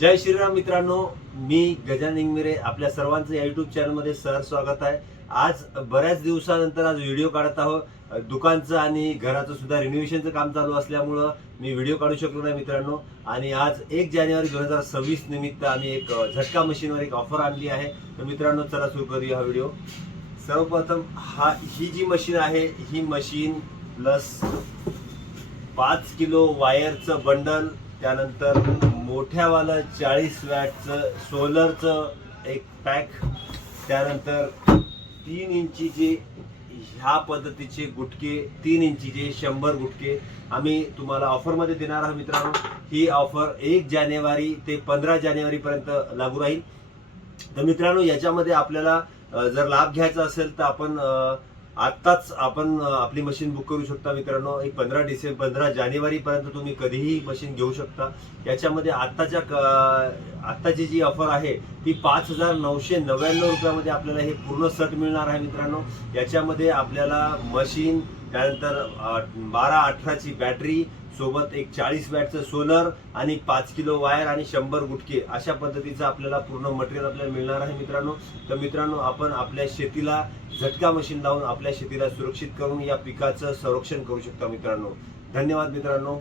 जय श्रीराम मित्रांनो, मी गजानन इंगमिरे आपल्या सर्वांचं या युट्यूब चॅनलमध्ये सहर्ष स्वागत आहे। आज बऱ्याच दिवसानंतर आज व्हिडिओ काढत आहोत। दुकानचं आणि घराचं सुद्धा रिनोव्हेशनचं काम चालू असल्यामुळं मी व्हिडिओ काढू शकलो नाही मित्रांनो। आणि आज 1 जानेवारी 2026 निमित्त आम्ही एक झटका मशीनवर एक ऑफर आणली आहे। तर मित्रांनो चला सुरू करूया हा व्हिडिओ। सर्वप्रथम ही जी मशीन आहे, ही मशीन प्लस 5 किलो वायरचं बंडल, त्यानंतर मोठ्यावालं 40 वॅटचं सोलरचं एक पॅक, त्यानंतर 3 इंचीचे ह्या पद्धतीचे गुटके, 3 इंचीचे 100 गुटके आम्ही तुम्हाला ऑफरमध्ये देणार आहोत मित्रांनो। ही ऑफर 1 जानेवारी ते 15 जानेवारी पर्यंत लागू राहील। तर मित्रांनो याच्यामध्ये आपल्याला जर लाभ घ्यायचा असेल तर आपण आत्ताच आपली मशीन बुक करू शकता मित्रांनो। 15 जानेवारी पर्यंत तुम्ही कधीही मशीन घेऊ शकता। याच्यामध्ये आत्ताची जी ऑफर आहे ती 5,999 रुपयामध्ये आपल्याला हे पूर्ण सेट मिळणार आहे मित्रांनो। याच्यामध्ये आपल्याला मशीन, त्यानंतर 12-18ची बॅटरी सोबत एक 40 वॅटचं सोलर आणि 5 किलो वायर आणि 100 गुटके अशा पद्धतीचं आपल्याला पूर्ण मटेरियल आपल्याला मिळणार आहे मित्रांनो। तर मित्रांनो आपण आपल्या शेतीला झटका मशीन लावून आपल्या शेतीला सुरक्षित करून या पिकाचं संरक्षण करू शकता मित्रांनो। धन्यवाद मित्रांनो।